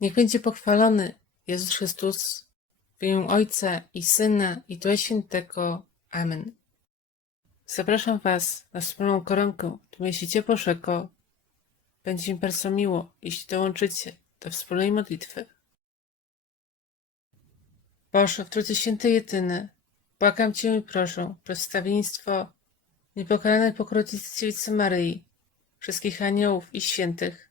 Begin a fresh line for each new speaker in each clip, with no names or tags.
Niech będzie pochwalony Jezus Chrystus w imię Ojca i Syna i Ducha Świętego. Amen. Zapraszam Was na wspólną koronkę do miesięcia Bożego. Będzie mi bardzo miło, jeśli dołączycie do wspólnej modlitwy. Boże, w Trójcy Święty Jedyny, błagam Cię i proszę, przedstawieństwo niepokalanej pokrowicy Dziewicy Maryi, wszystkich aniołów i świętych,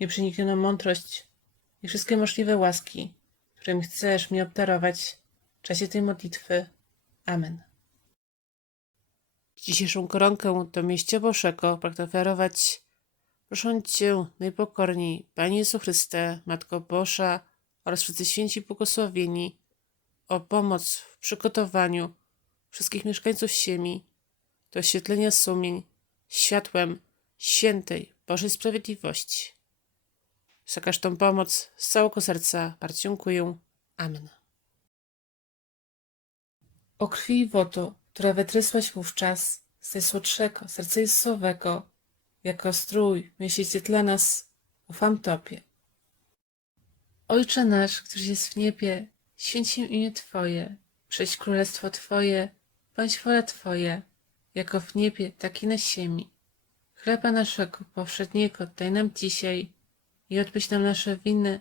nieprzeniknioną mądrość i wszystkie możliwe łaski, którymi chcesz mi obdarować w czasie tej modlitwy. Amen. Dzisiejszą koronkę do mieścia Bożego pragnę ofiarować proszę Cię najpokorniej, Panie Jezu Chryste, Matko Boża oraz wszyscy święci błogosławieni, o pomoc w przygotowaniu wszystkich mieszkańców ziemi do oświetlenia sumień światłem świętej Bożej Sprawiedliwości. Za każdą pomoc z całego serca bardzo dziękuję. Amen. O krwi i wodo, która wytrysłaś wówczas z najsłodszego serca Jezusowego, jako strój miesięcie dla nas, ufam Tobie. Ojcze nasz, któryś jest w niebie, święć się imię Twoje, przyjdź królestwo Twoje, bądź wola Twoja, jako w niebie, tak i na ziemi. Chleba naszego powszedniego daj nam dzisiaj i odpuść nam nasze winy,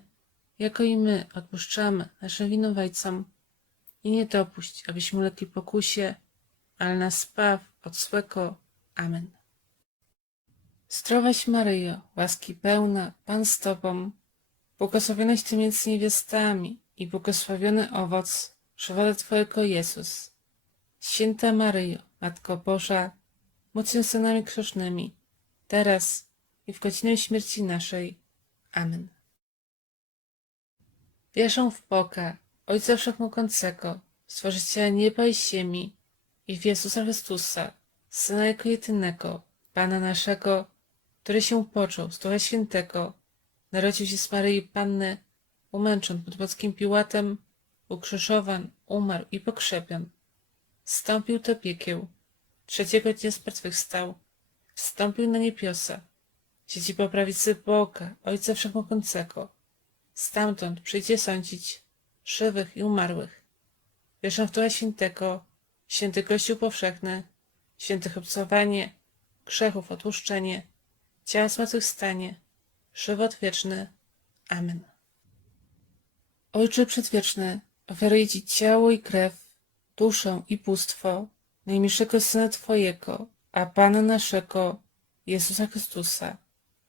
jako i my odpuszczamy naszym winowajcom. I nie dopuść, abyśmy ulegli pokusie, ale nas zbaw od złego. Amen. Zdrowaś Maryjo, łaski pełna, Pan z Tobą, błogosławionaś Ty między niewiastami i błogosławiony owoc żywota Twojego Jezus. Święta Maryjo, Matko Boża, módl się za nami grzesznymi, teraz i w godzinę śmierci naszej. Amen. Wierzę w Boga, Ojca Wszechmogącego, Stworzyciela nieba i ziemi i w Jezusa Chrystusa, Syna Jego jedynego, Pana naszego, który się począł z Ducha Świętego, narodził się z Maryi Panny, umęczon pod Płockim Piłatem, ukrzyżowan, umarł i pokrzepion. Wstąpił do piekieł, trzeciego dnia zmartwychwstał, wstąpił na niebiosa, siedzi po prawicy Boga, Ojca Wszechmogącego. Stamtąd przyjdzie sądzić żywych i umarłych. Wierzę w Ducha Świętego, święty Kościół powszechny, świętych obcowanie, grzechów odłuszczenie, ciała zmartwychwstanie, żywot wieczny. Amen. Ojcze Przedwieczny, ofiaruję Ci ciało i krew, duszę i bóstwo najmilszego Syna Twojego, a Pana naszego, Jezusa Chrystusa,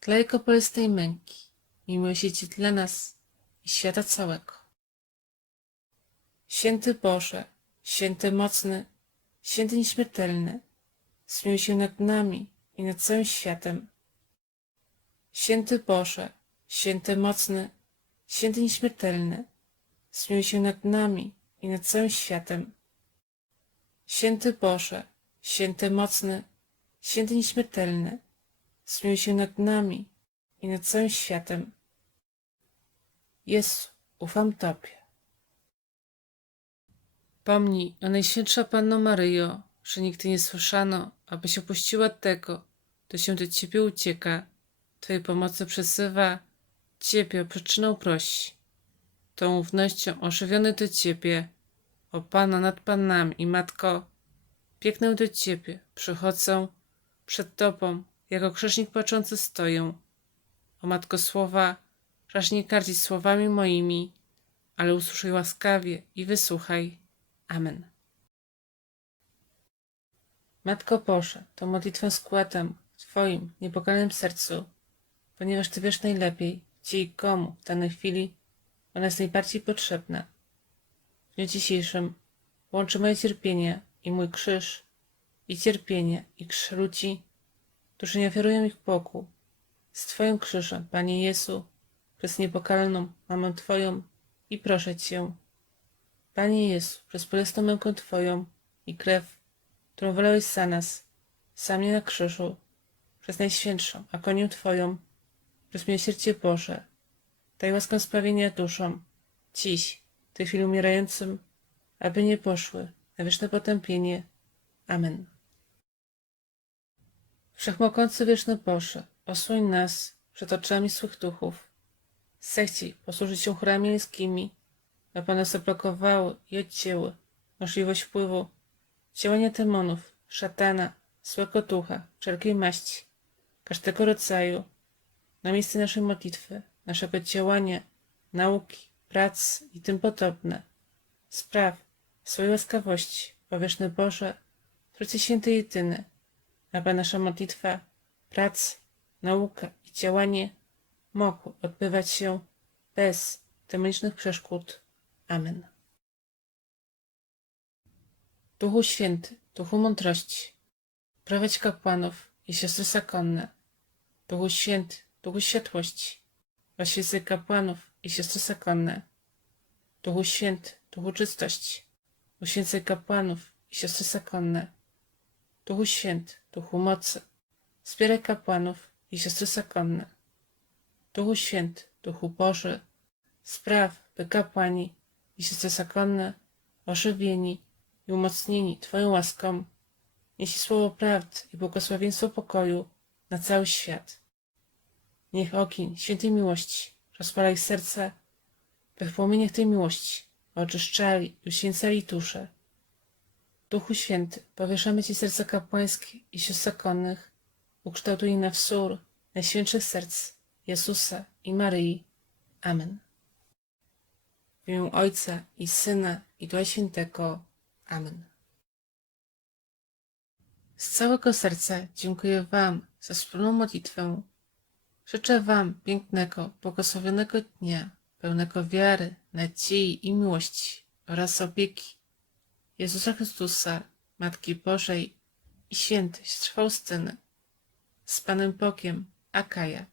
Dla Jego bolesnej męki, miłosierdzie dla nas i świata całego. Święty Boże, święty mocny, święty nieśmiertelny, zmiłuj się nad nami i nad całym światem. Święty Boże, święty mocny, święty nieśmiertelny, zmiłuj się nad nami i nad całym światem. Święty Boże, święty mocny, święty nieśmiertelny, zmiłuj się nad nami i nad całym światem. Jezu, ufam Tobie. Pomnij, o Najświętsza Panno Maryjo, że nigdy nie słyszano, abyś opuściła tego, kto się do Ciebie ucieka, Twojej pomocy przesywa, Ciebie o przyczynę prosi. Tą ufnością ożywiony do Ciebie, o Pana nad Panami i Matko, biegnę do Ciebie, przychodzę przed Tobą, jako grzesznik płaczący stoję. O Matko Słowa, raż nie słowami moimi, ale usłyszaj łaskawie i wysłuchaj. Amen. Matko Boże, tą modlitwę składam w Twoim niepokalanym sercu, ponieważ Ty wiesz najlepiej, gdzie i komu w danej chwili ona jest najbardziej potrzebna. W dniu dzisiejszym łączy moje cierpienie i mój krzyż, i cierpienie, i krzyż ludzi, którzy nie ofiarują ich Bogu, z Twoim krzyżem, Panie Jezu, przez niepokalną Mamę Twoją i proszę Cię, Panie Jezu, przez bolesną mękę Twoją i krew, którą wylałeś za nas, sam mnie na krzyżu, przez Najświętszą agonię Twoją, przez miłosierdzie Boże, daj łaskę sprawienia duszom, dziś, w tej chwili umierającym, aby nie poszły na wieczne potępienie. Amen. Wszechmogący wieczny Boże, osłoń nas przed oczami złych duchów. Zechciej posłużyć się chórami miejskimi, aby one zablokowały i odcięły możliwość wpływu działania demonów, szatana, złego ducha, wszelkiej maści, każdego rodzaju, na miejsce naszej modlitwy, naszego działania, nauki, prac i tym podobne. Spraw swojej łaskawości, powieszny Boże, Trójcy Święty Jedyny, aby nasza modlitwa, prac, nauka i działanie mogły odbywać się bez demonicznych przeszkód. Amen. Duchu Święty, Duchu Mądrości, prowadź kapłanów i siostry zakonne. Duchu Święty, Duchu Światłości, oświecaj kapłanów i siostry zakonne. Duchu Święty, Duchu Czystości, uświęcaj kapłanów i siostry zakonne. Duchu Święty, Duchu Mocy, wspieraj kapłanów i siostry zakonne. Duchu Święty, Duchu Boży, spraw, by kapłani i siostry zakonne, ożywieni i umocnieni Twoją łaską, nieśli słowo prawdy i błogosławieństwo pokoju na cały świat. Niech ogień świętej miłości rozpala ich serca, by w płomieniach tej miłości oczyszczali i uświęcali dusze. Duchu Święty, powieszamy Ci serca kapłańskie i sióstr zakonnych, ukształtuj na wzór najświętszych serc Jezusa i Maryi. Amen. W imię Ojca i Syna i Ducha Świętego. Amen. Z całego serca dziękuję Wam za wspólną modlitwę. Życzę Wam pięknego, błogosławionego dnia, pełnego wiary, nadziei i miłości oraz opieki Jezusa Chrystusa, Matki Bożej i świętej Faustyny. Z Panem Bogiem, Akaja.